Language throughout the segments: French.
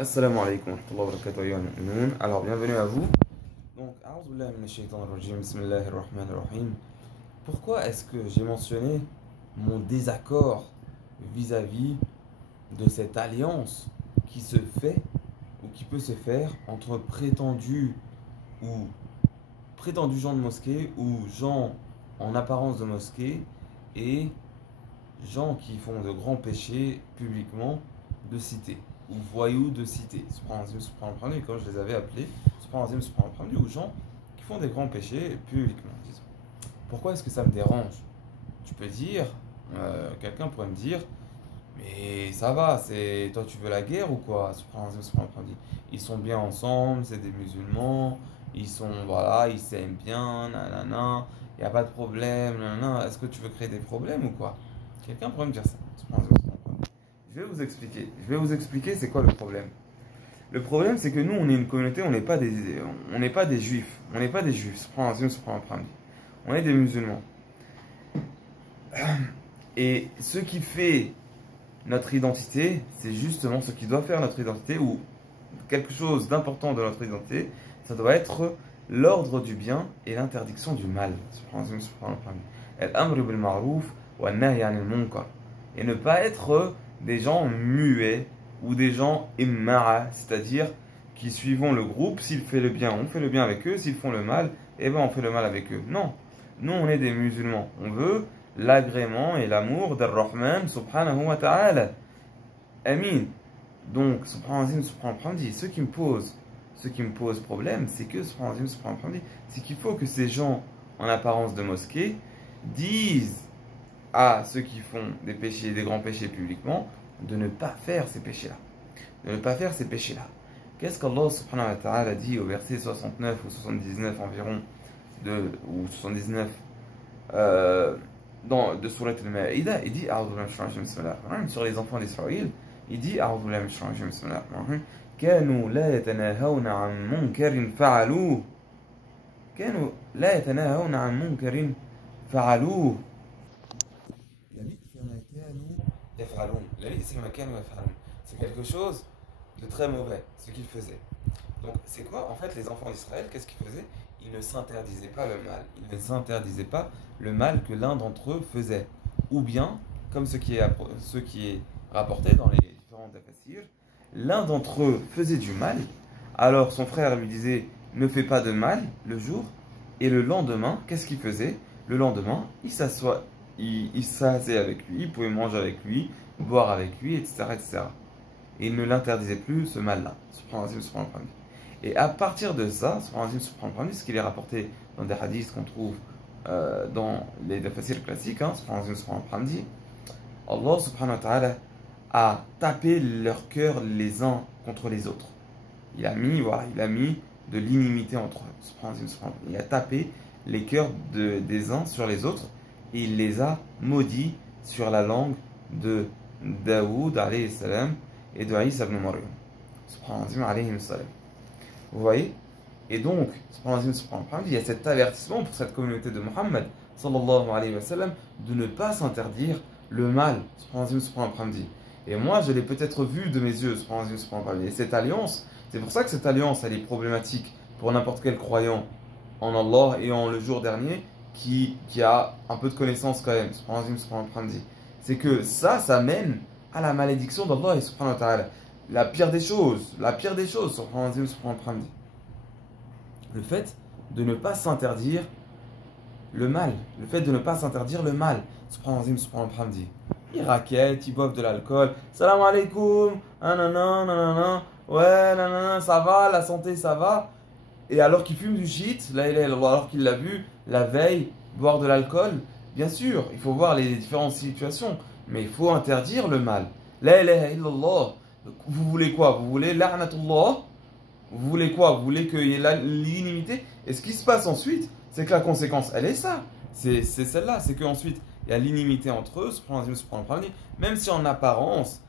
Assalamu alaikum wa rahmatullahi wa barakatuh, ayyuhal mu'minun. Alors, bienvenue à vous. Donc, a'udhu billahi minash shaitanir rajim, bismillahir rahmanir rahim. Pourquoi est-ce que j'ai mentionné mon désaccord vis-à-vis de cette alliance qui se fait ou qui peut se faire entre prétendus gens de mosquée ou gens en apparence de mosquée et gens qui font de grands péchés publiquement de cité ou voyous de cité, comme je les avais appelés, ou gens qui font des grands péchés publiquement, disons. Pourquoi est-ce que ça me dérange? Tu peux dire, quelqu'un pourrait me dire, mais ça va, c'est toi tu veux la guerre ou quoi? Ils sont bien ensemble, c'est des musulmans, ils s'aiment bien, nanana, il n'y a pas de problème, nanana, est-ce que tu veux créer des problèmes ou quoi? Quelqu'un pourrait me dire ça. Je vais vous expliquer c'est quoi le problème. Le problème c'est que nous on est une communauté, on n'est pas des juifs, on est des musulmans. Et ce qui fait notre identité, c'est justement ce qui doit faire notre identité, ou quelque chose d'important de notre identité, ça doit être l'ordre du bien et l'interdiction du mal. Et ne pas être des gens muets ou des gens imma'a, c'est-à-dire qui suivons le groupe, s'il fait le bien, on fait le bien avec eux, s'ils font le mal, eh ben on fait le mal avec eux. Non, nous on est des musulmans, on veut l'agrément et l'amour d'Ar-Rahman subhanahu wa ta'ala. Amin. Donc, subhanahu wa ta'ala, ce qui me pose problème, c'est que c'est qu'il faut que ces gens en apparence de mosquée disent à ceux qui font des péchés, des grands péchés publiquement, de ne pas faire ces péchés-là. De ne pas faire ces péchés-là. Qu'est-ce qu'Allah subhanahu wa ta'ala dit au verset 69 ou 79 environ, ou 79 de Surat al-Ma'ida, il dit sur les enfants d'Israël, il dit كانوا لا يتناهون عن منكر فعلوه كانوا لا يتناهون عن منكر فعلوه c'est quelque chose de très mauvais, ce qu'ils faisaient. Donc c'est quoi en fait les enfants d'Israël? Qu'est-ce qu'ils faisaient? Ils ne s'interdisaient pas le mal. Ils ne s'interdisaient pas le mal que l'un d'entre eux faisait. Ou bien, comme ce qui est rapporté dans les différents tafassirs, l'un d'entre eux faisait du mal, alors son frère lui disait « ne fais pas de mal » le jour, et le lendemain, qu'est-ce qu'il faisait? Le lendemain, il s'asseyait avec lui, il pouvait manger avec lui, boire avec lui, etc. etc. Et il ne l'interdisait plus ce mal-là. Et à partir de ça, ce qu'il est rapporté dans des hadiths qu'on trouve dans les tafassirs classiques, Allah subhanahu wa ta'ala a tapé leur cœur les uns contre les autres. Il a mis de l'inimité entre eux. Il a tapé les cœurs des uns sur les autres et il les a maudits sur la langue de Daoud alayhi salam et de Isa ibn Maryam alayhi salam. Vous voyez? Et donc, il y a cet avertissement pour cette communauté de Muhammad sallallahu alayhi wa sallam de ne pas s'interdire le mal. Et moi, je l'ai peut-être vu de mes yeux. Et cette alliance, c'est pour ça que cette alliance, elle est problématique pour n'importe quel croyant en Allah et en le jour dernier qui a un peu de connaissance quand même. C'est que ça mène à la malédiction d'Allah et subhanahu wa ta'ala. La pire des choses, le fait de ne pas s'interdire le mal. Le fait de ne pas s'interdire le mal. Ils raquettent, ils boivent de l'alcool. Salam alaikum, nanana, ouais, nanana, ça va, la santé, ça va. Et alors qu'il fume du shit, alors qu'il l'a vu la veille boire de l'alcool, bien sûr, il faut voir les différentes situations, mais il faut interdire le mal. La ilaha illallah. Vous voulez quoi? Vous voulez la'natullah? Vous voulez quoi? Vous voulez qu'il y ait l'inimité? Et ce qui se passe ensuite, c'est que la conséquence, elle est ça. C'est celle-là, c'est qu'ensuite, il y a l'inimité entre eux, même si en apparence,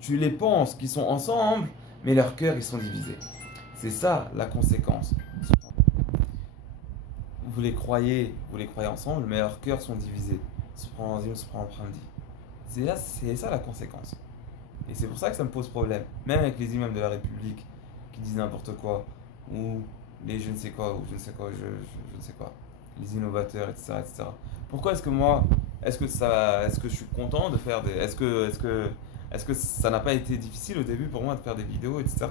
tu les penses qu'ils sont ensemble, mais leurs cœurs ils sont divisés. C'est ça la conséquence. Vous les croyez ensemble, mais leurs cœurs sont divisés. C'est ça la conséquence. Et c'est pour ça que ça me pose problème. Même avec les imams de la République qui disent n'importe quoi, ou les je ne sais quoi, ou je ne sais quoi, je ne sais quoi, les innovateurs, etc., etc. Pourquoi est-ce que moi, est-ce que je suis content de faire des, est-ce que ça n'a pas été difficile au début pour moi de faire des vidéos, etc.,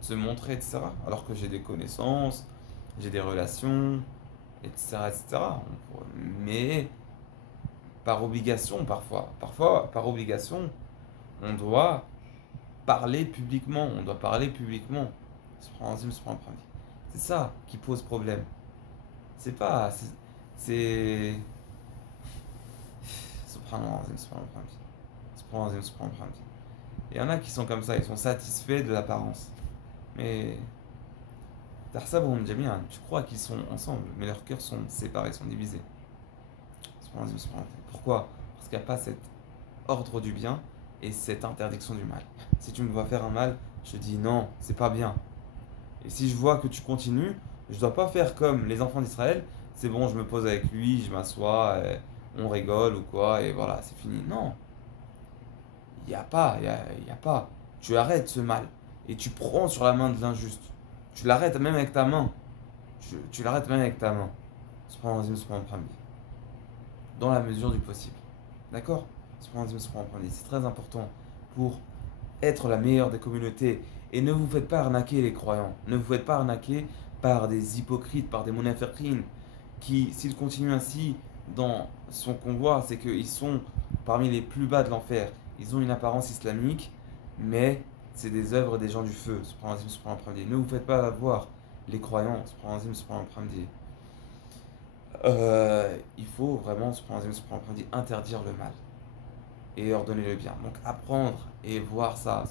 de se montrer, etc., alors que j'ai des connaissances, j'ai des relations, etc., etc. Mais par obligation parfois par obligation, on doit parler publiquement, on doit parler publiquement. C'est ça qui pose problème. C'est pas. C'est. Subhanallah, subhanallah, subhanallah. Il y en a qui sont comme ça, ils sont satisfaits de l'apparence. Mais. Tahsabuhum jami'an, tu crois qu'ils sont ensemble, mais leurs cœurs sont séparés, sont divisés. Subhanallah, subhanallah. Pourquoi? Parce qu'il n'y a pas cet ordre du bien et cette interdiction du mal. Si tu me vois faire un mal, je te dis non, c'est pas bien. Et si je vois que tu continues, je dois pas faire comme les enfants d'Israël, c'est bon, je me pose avec lui, je m'assois, on rigole ou quoi, et voilà, c'est fini. Non, il y a pas. Tu arrêtes ce mal et tu prends sur la main de l'injuste. Tu l'arrêtes même avec ta main. Tu l'arrêtes même avec ta main. Dans la mesure du possible. D'accord? C'est très important pour être la meilleure des communautés. Et ne vous faites pas arnaquer les croyants. Ne vous faites pas arnaquer par des hypocrites, par des munafiqines qui, s'ils continuent ainsi dans son convoi, c'est qu'ils sont parmi les plus bas de l'enfer. Ils ont une apparence islamique, mais c'est des œuvres des gens du feu. Ne vous faites pas avoir les croyants. Il faut vraiment interdire le mal et ordonner le bien. Donc apprendre et voir ça.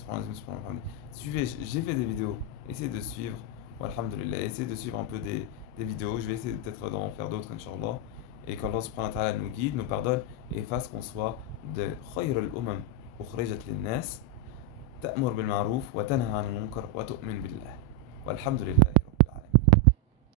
Suivez, j'ai fait des vidéos. Essayez de suivre. Alhamdulillah, essayez de suivre un peu des vidéos. Je vais essayer peut-être d'en faire d'autres, Inch'Allah. Et qu'Allah subhanahu wa ta'ala nous guide, nous pardonne et fasse qu'on soit de khayr al-umam ukhrijat lin-nas ta'mur bil ma'ruf wa tanha 'anil munkar wa tu'min billah. Walhamdulillah.